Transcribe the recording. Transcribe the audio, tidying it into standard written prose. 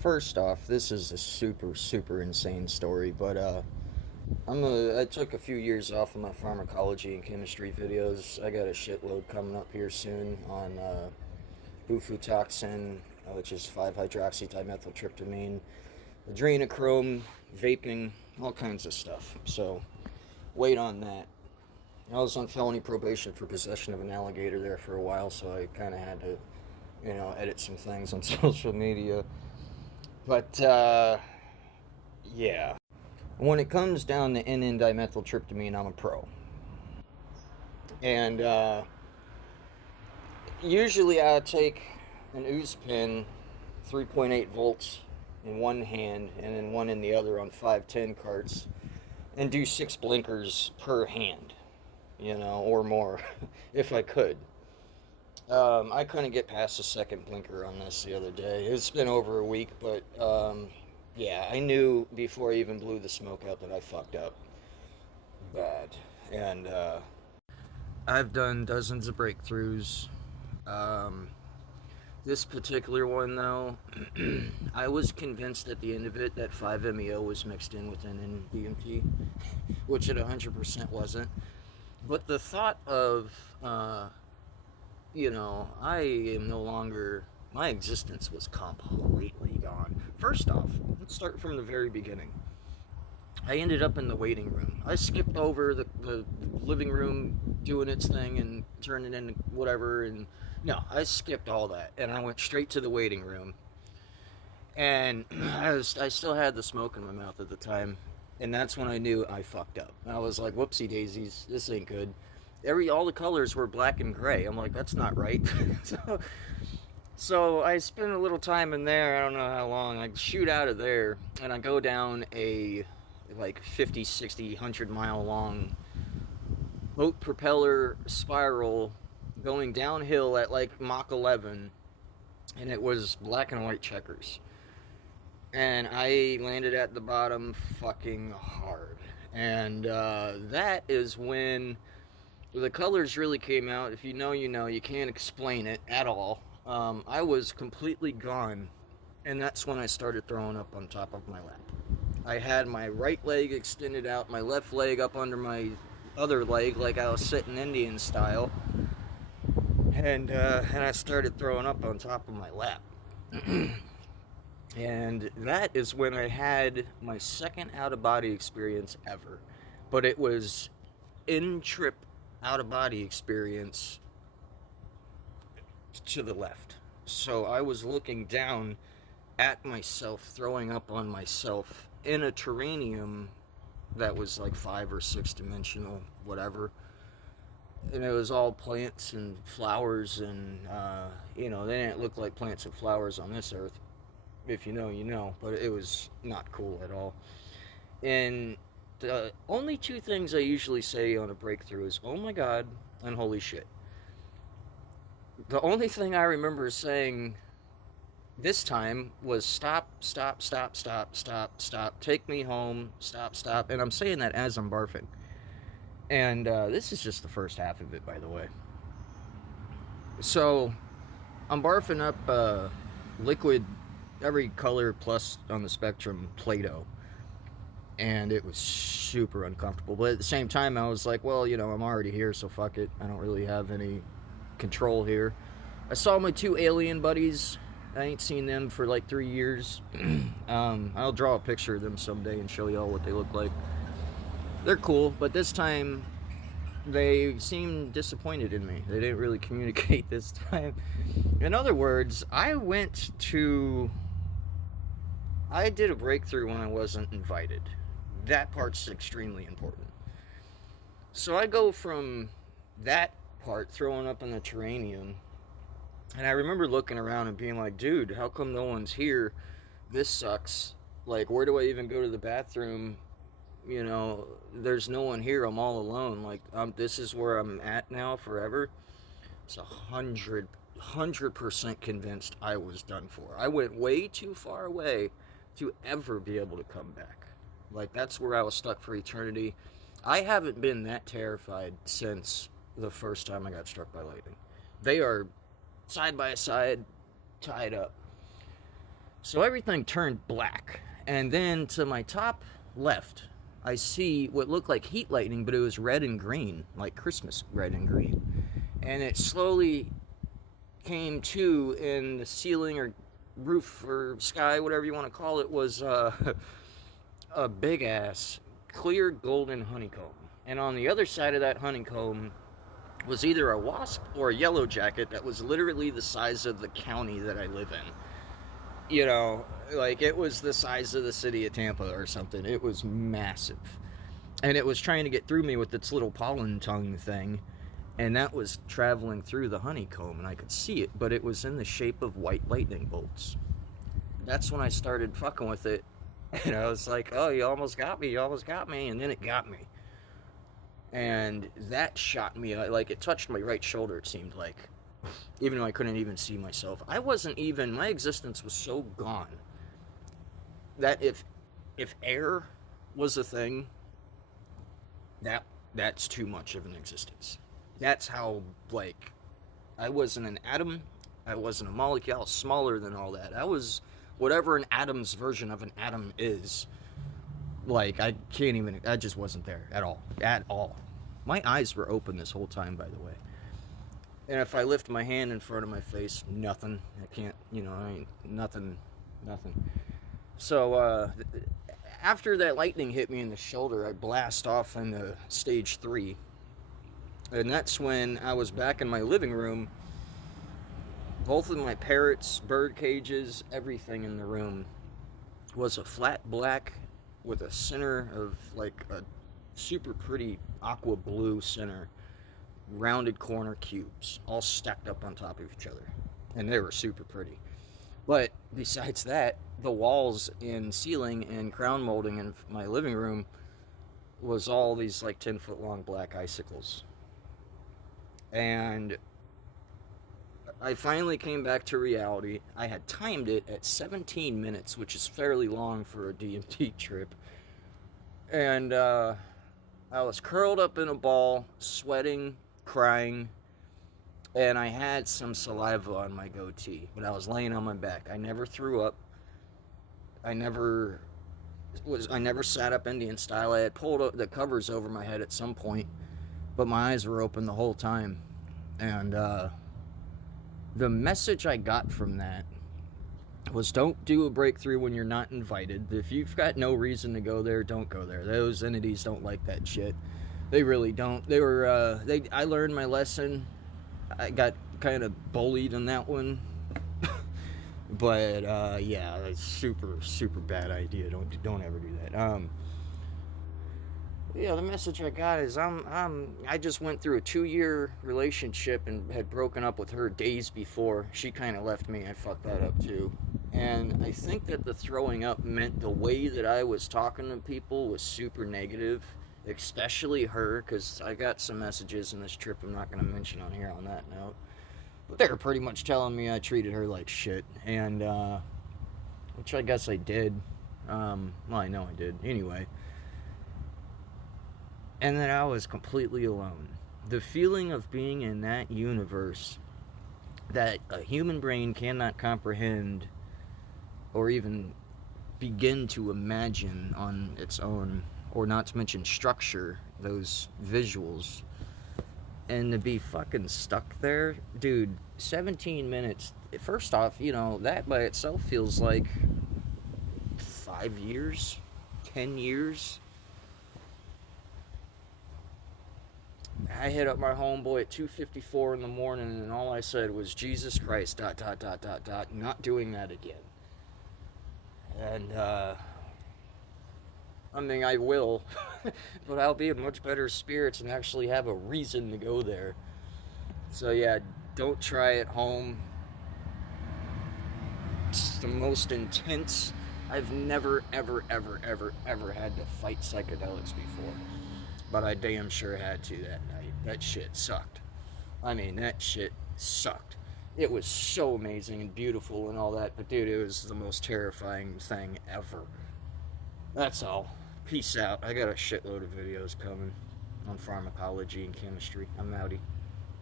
First off, this is a super insane story, but I took a few years off of my pharmacology and chemistry videos. I got a shitload coming up here soon on bufotoxin, which is 5-hydroxydimethyltryptamine, adrenochrome, vaping, all kinds of stuff. So wait on that. I was on felony probation for possession of an alligator there for a while, so I kind of had to, edit some things on social media. But yeah, when it comes down to N-dimethyltryptamine, I'm a pro. And usually I take an ooze pin, 3.8 volts in one hand and then one in the other on 510 carts, and do 6 blinkers per hand, or more, if I could. I couldn't get past the second blinker on this the other day. It's been over a week, but yeah, I knew before I even blew the smoke out that I fucked up bad. And I've done dozens of breakthroughs. Um, this particular one, though, I was convinced at the end of it that 5-MeO was mixed in with an DMT, which it 100% wasn't. But the thought of I am no longer, my existence was completely gone. First off, let's start from the very beginning. I ended up in the waiting room. I skipped over the living room doing its thing and turning into whatever, and no, I skipped all that, and I went straight to the waiting room. And I still had the smoke in my mouth at the time, and that's when I knew I fucked up. I was like, whoopsie daisies, this ain't good. All the colors were black and gray. I'm like, that's not right. so I spent a little time in there. I don't know how long. I shoot out of there and I go down a like 50, 60, 100-mile long boat propeller spiral going downhill at like Mach 11, and it was black and white checkers. And I landed at the bottom fucking hard. And that is when the colors really came out. If you know, you know. You can't explain it at all. I was completely gone, and that's when I started throwing up on top of my lap. I had my right leg extended out, my left leg up under my other leg, like I was sitting Indian style, and I started throwing up on top of my lap. And that is when I had my second out-of-body experience ever. But it was in-trip out-of-body experience to the left. So I was looking down at myself, throwing up on myself in a terrarium that was like 5 or 6 dimensional, whatever. And it was all plants and flowers, and they didn't look like plants and flowers on this earth. If you know, you know. But it was not cool at all. And the only 2 things I usually say on a breakthrough is, oh my god, and holy shit. The only thing I remember saying this time was stop, stop, stop, stop, stop, stop, take me home, stop, stop. And I'm saying that as I'm barfing. And this is just the first half of it, by the way. So I'm barfing up liquid, every color plus on the spectrum, Play-Doh. And it was super uncomfortable. But at the same time, I was like, well, I'm already here, so fuck it. I don't really have any control here. I saw my 2 alien buddies. I ain't seen them for like 3 years. I'll draw a picture of them someday and show y'all what they look like. They're cool, but this time they seemed disappointed in me. They didn't really communicate this time. In other words, I did a breakthrough when I wasn't invited. That part's extremely important. So I go from that part, throwing up in the terrarium, and I remember looking around and being like, dude, how come no one's here? This sucks. Like, where do I even go to the bathroom? There's no one here. I'm all alone. Like, this is where I'm at now forever. It's 100% convinced I was done for. I went way too far away to ever be able to come back. Like, that's where I was stuck for eternity. I haven't been that terrified since the first time I got struck by lightning. They are side by side, tied up. So everything turned black. And then to my top left, I see what looked like heat lightning, but it was red and green, like Christmas red and green. And it slowly came to, in the ceiling or roof or sky, whatever you want to call it, was a big ass clear golden honeycomb. And on the other side of that honeycomb was either a wasp or a yellow jacket that was literally the size of the county that I live in. You know, like it was the size of the city of Tampa or something. It was massive. And it was trying to get through me with its little pollen tongue thing. And that was traveling through the honeycomb, and I could see it, but it was in the shape of white lightning bolts. That's when I started fucking with it. And I was like, oh, you almost got me, you almost got me. And then it got me. And that shot me, like it touched my right shoulder, it seemed like. Even though I couldn't even see myself. I wasn't even, my existence was so gone that if air was a thing, that's too much of an existence. That's how, like, I wasn't an atom, I wasn't a molecule, I was smaller than all that. I was whatever an atom's version of an atom is. Like, I can't even, I just wasn't there at all. At all. My eyes were open this whole time, by the way. And if I lift my hand in front of my face, nothing. I can't, you know, I ain't, nothing. So, after that lightning hit me in the shoulder, I blast off into stage 3. And that's when I was back in my living room. Both of my parrots, bird cages, everything in the room was a flat black with a center of like a super pretty aqua blue center. Rounded corner cubes, all stacked up on top of each other. And they were super pretty. But besides that, the walls and ceiling and crown molding in my living room was all these like 10-foot long black icicles. And I finally came back to reality. I had timed it at 17 minutes, which is fairly long for a DMT trip. And I was curled up in a ball, sweating, crying, and I had some saliva on my goatee, but I was laying on my back. I never threw up. I never sat up Indian style. I had pulled the covers over my head at some point, but my eyes were open the whole time. And the message I got from that was, don't do a breakthrough when you're not invited. If you've got no reason to go there, don't go there. Those entities don't like that shit. They really don't. I learned my lesson. I got kind of bullied on that one. But yeah, it's super bad idea. Don't ever do that. Yeah, the message I got is I just went through a 2-year relationship and had broken up with her days before. She kind of left me. I fucked that up too. And I think that the throwing up meant the way that I was talking to people was super negative, especially her, because I got some messages in this trip I'm not going to mention on here on that note. But they were pretty much telling me I treated her like shit, and which I guess I did. Well, I know I did. Anyway. And that I was completely alone. The feeling of being in that universe that a human brain cannot comprehend or even begin to imagine on its own, or not to mention structure those visuals, and to be fucking stuck there, dude. 17 minutes. First off, you know, that by itself feels like 5 years, 10 years. I hit up my homeboy at 2:54 in the morning, and all I said was, Jesus Christ, ... not doing that again. And, I mean, I will, but I'll be in much better spirits and actually have a reason to go there. So yeah, don't try at home. It's the most intense. I've never, ever had to fight psychedelics before. But I damn sure had to that night. That shit sucked. I mean, that shit sucked. It was so amazing and beautiful and all that, but dude, it was the most terrifying thing ever. That's all. Peace out. I got a shitload of videos coming on pharmacology and chemistry. I'm outie.